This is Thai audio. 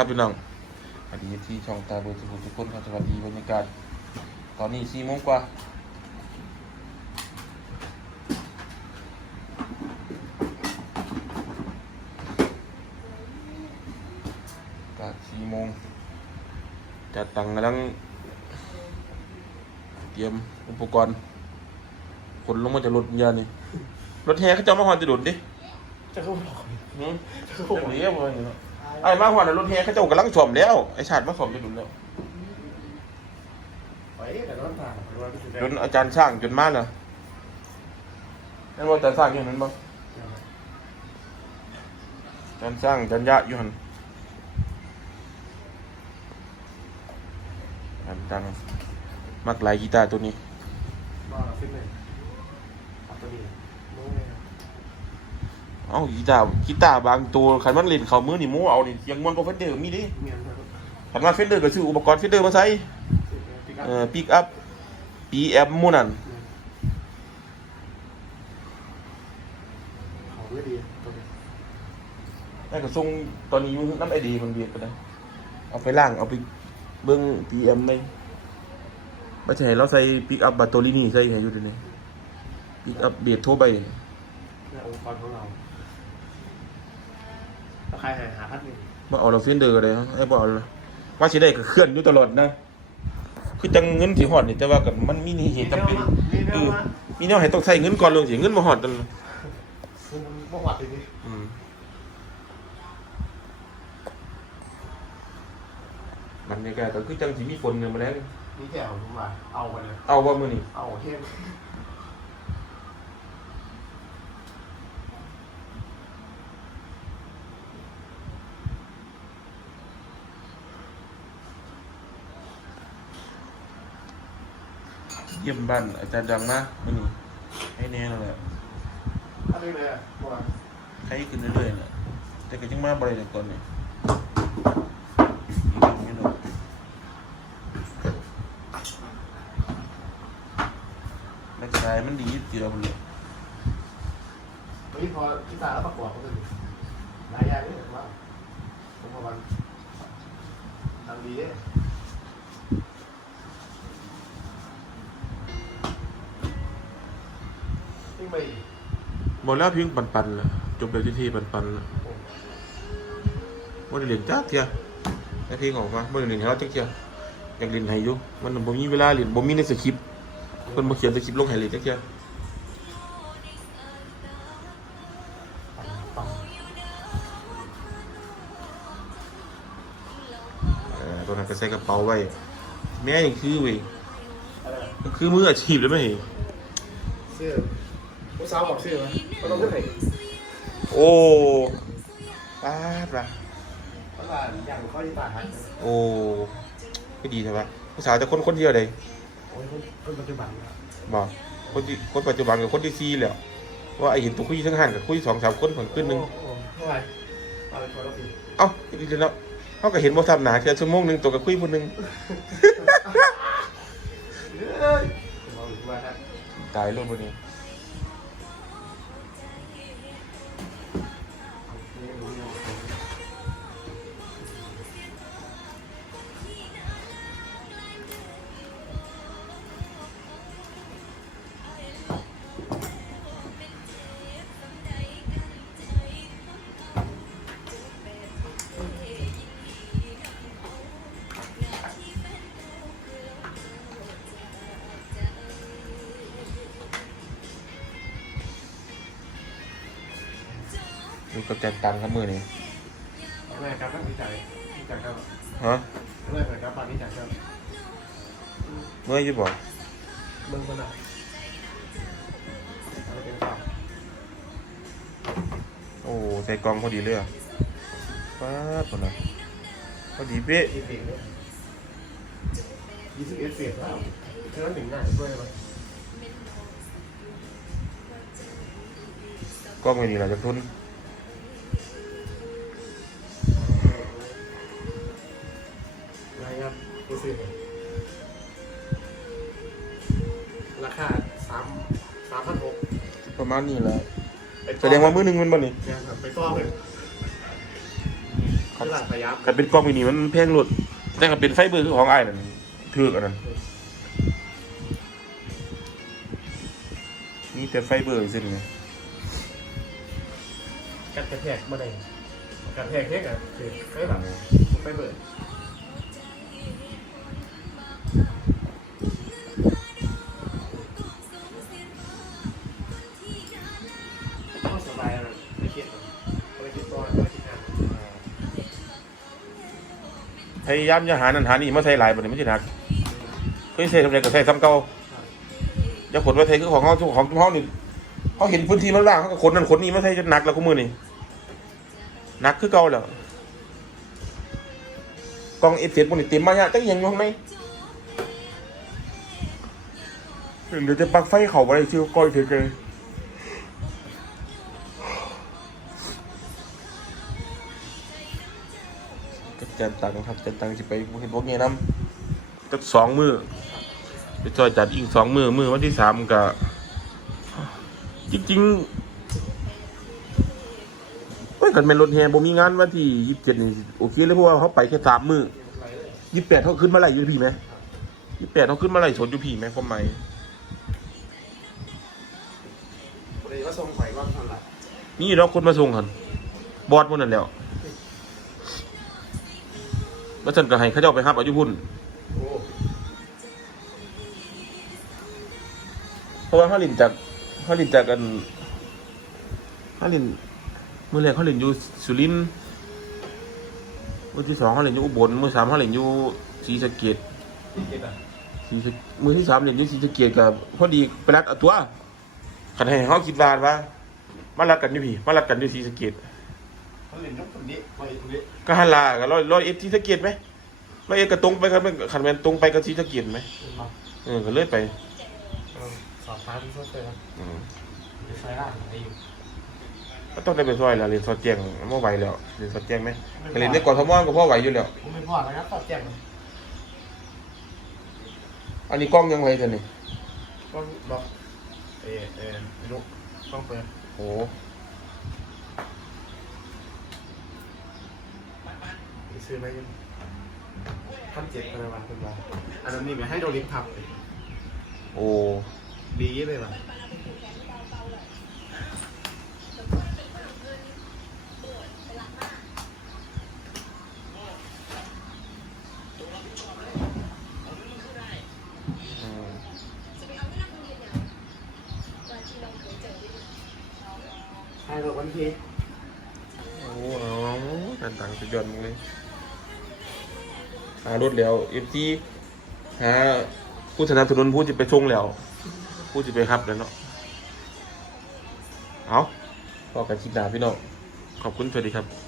ครับพี่น้องสวัสดีที่ช่องตาดูทุกคนทุกคนครับสวัสดีบรรยากาศ ตอนนี้สี่โมงกว่าอากาศสี่โมงจัดตังกำลังเตรียมอุปกรณ์ขนลงมาจากรถวิญญาณนี่รถแห่เขาจะเอามาหอนจะดุดดิจะเข้าหรอกหืมจะหนีอะไรอย่างเงี้ย ไอ้มาหอนน่ะรถแห่เขาเจะกำลังสวมแล้วไอ้ชาติมาสวมจะดุดแล้วไปแต่ก็ต้องผ่านไปว่าพี่สุดจนอาจารย์สร้างจนมาเลยนั่นว่าอาจารย์สร้างอยู่นั้นบ่อาจารย์สร้างอาจารย์ยะอยู่หันอาจารย์ตังมักหลายกีตาร์ตัวนี้มาฟิตเนสอัตัวนี้นู้น เอ้ากีตาร์กีตาร์บางตัวคันมันเล่นเข้ามือนี่มูเอานี่เสียงมันก็เฟนเดอร์มีดิเมียนคันมาเฟนเดอร์ก็ซื้ออุปกรณ์เฟนเดอร์มาใส่เอ่อปิกอัพปีแอมมูนั่นเขาไม่ดีตัวนี้นั่นก็ส่งตอนนี้อยู่น้ำไอดีมันเบียดไปได้เอาไปล่างเอาไปเบิ้งปีแอมไหมไม่ใช่เราใส่ปิกอัพบัตโตลินี่ใส่ให้อยู่ดี๋ยวนี้ปิกอัพเบียดโทรไปเนี่ยองค์กรของเรา ราคาหาหาพันหนึ่งมาเอาเราเฟนเดอร์ก็ได้ไอ้บเอกเลยว่าสิได้ก็เคลื่อนอยู่ตลอดนะ คือจังเงินที่หอดนี่แต่ว่ากับมันมีเหตุจำเป็นนี่เอเรื่ออว่ามีแนวให้ต้องใส่เงินก่อนเลยสิเงินมาหอดตันมันเมื่อวานนี้อืมมันนี่ก็ก็คือจังสิมีฝนเนี่ยมาแล้วนี่แถวผมว่าเอาไปเลยเอาว่ามือนี่เอาเทียน เยี่ยมบ้านอาจารย์ดังนะมือนี่ให้แน่นั่นแหละอันนี้เลยเมื่อวานใช้ขึ้นเรื่อยๆแหละแต่ก็ยังมาบ่ได้เลยก่อนนี่นี่เนาะแล้วก็ได้มันดีจีเราเลยวันนี้พอที่ตาแล้วประกอบก็คือหลายอย่างเลยว่าผมประมาณทำดีเลย นี่ไม่หมดแล้วเพียงปันๆล่ะจบเลยที่ที่ปันๆล่ะบ่ได้เรียนจักเที่ยแต่เพลงออกมาบ่ได้เรียนให้เราจักเที่ยอยากเรียนให้อยู่มันบ่มีเวลาเรียนบ่มีในสคริปต์เพิ่นบ่เขียนสคริปต์ลงให้เรียนจักเที่ยปังเออตัวนั้นก็ใส่กระเป๋าไว้ แม่ยังคือเว้ยอะไรนะมันคือมืออาชีพเลยไหม เสื้อผู้ สาวบอกเสื้อไหมก็ต้องขึ้นไหนโอ้ป้าดว่ะเพราะว่าอย่างข้อที่ตาหันโอ้ก็ดีใช่ปะผู้สาวจะคนคนเดียวเลยโอ้ยคนคนปัจจุบันเนี่ยบอกคนที่คนปัจจุบันกับคนที่ซีแล้วว่าไอเห็นตัวคุยทั้งหันกับคุยสองสามคนผลขึ้นหนึ่งโอ้โหเท่าไหร่เอาไปคนละทีเอ้าดีเลยเนาะเขาก็เห็นว่าทำหนาแค่ชั่วโมงหนึ่งตัวกับคุยคนหนึ่งเอ้ยเอาอีกว่าครับตายเลยวันนี้ กับจัดตังค์ครับมือนี้แม่ครับพี่จ่ายพี่จ่ายครับฮะแม่ครับปากพี่จ่ายครับเมื่อยี่บอกเบิ้งคนไหนเอาไปเป็นข่าวโอ้ใส่กล่องพอดีเลยอะป้าดคนละพอดีเป๊ะยี่สิบเนี่ยยี่สิบเอ็ดเศษแล้วแค่นั้นหนึ่งหน้าด้วยไหมกล้องไม่ดีเราจะทุน คาสามสามพันหกประมาณนี้แหละแสดงว่ามือหนึ่งมันบ่นี่เนี่ยครับไปฟ้องเลยกคือหลังพยายามถ้าเป็นกล้องมินิมันแพงหลุดแต่ถ้าเป็นไฟเบอร์คือของไอ้ายนั่นถือกอันนั้นนี่แต่ไฟเบอร์สิไงกันกระแทกมาได้กระแทกเท่กันคือไฟแบบไฟเบิร์ด พยายามจะหานันหานี่มาใส่หลายบัดนี้ไม่ใช่หนักเคยใส่ทำไรก็ใส่ซ้ำเก่าอย่าขนมาใส่คือของเขาทุกของทุกห้องนี่เขาเห็นพื้นที่มันว่างเขาก็ขนนั่นขนนี่มาใส่จนหนักแล้วกูมือนี่หนักคือเก่าแล้วกล้องเอฟเฟกต์บนนี่เต็มมาเนี่ยตั้งยังอยู่ข้างในเดี๋ยวจะปักไฟเขาไปชื่อก้อยเฉย ๆก็จัดตังค์ครับจัดตังค์จะไปเห็นพวกนี้น้ำก็สองมือไปจอยจัดอีกสองมือมือวันที่สามก็จริงๆเฮ้ยกันเป็นรถแฮบ่มีงานวันที่ยี่สิบเจ็ดนี่โอเคเลยเพราะว่าเขาไปแค่สามมือยี่สิบแปดเขาขึ้นมาไหลอยู่พี่ไหมยี่สิบแปดเขาขึ้นมาไหลสนอยู่พี่ไหมความหมายเลยก็ส่งไข่ก้อนทันละนี่เราคนมาส่งหันบอดพวกนั้นแล้ว แล้วฉันก็ให้เขาเจ้าไปครับอายุพุ่นเพราะว่าเขาลินจากเขาลินจากกันเขาลินเมื่อแรกเขาลินอยู่สุรินทร์มื่อที่สองเขาลินอยู่อุบลมื่อสามเขาลินอยู่ศรีสะเกดศรีสะมือที่สามลินอยู่ศรีสะเกดกับพอดีไปรัดเอาตัวขันให้เขาคิดวาว่ามารัดกันอยู่พี่มารัดกันอยู่ศรีสะเกด เขาเล่นยกคนนี้ไปตรงนี้ก็ฮันลากับร้อยร้อยเอ็ดศรีสะเกดไหมร้อยเอ็ดกระตรงไปกันขันแมนตรงไปกับศรีสะเกดไหมเออก็เลยไปสอบท้ายที่สุดเลยครับอืมใช้ร่างอะไรอยู่ก็ต้องได้ไปช่วยแล้วเรียนสอดแจ้งเมื่อไหวแล้วเรียนสอดแจ้งไหมเรียนในกรทมก็พ่อไหวอยู่แล้วผมไม่พอแล้วครับสอบแจ้งอันนี้กล้องยังไงเธอนี่ก็บอกเออเออลูกต้องเปิดโอ้ ซื้อไหมพันเจ็ดอะไรวะคุณว่าอันนั้นนี่ไหมให้โดริพับโอ้ดีเลยว่ะอืมให้รถวันทีโอ้เอาการต่างสุดยอดมึงเลย หารถแล้วเอฟซีหาผู้สนับสนุนผู้จะไปชงแล้ว ผู้จะไปครับแล้วเนาะเอาพอกันคลิปหน้าพี่น้องขอบคุณสวัสดีครับ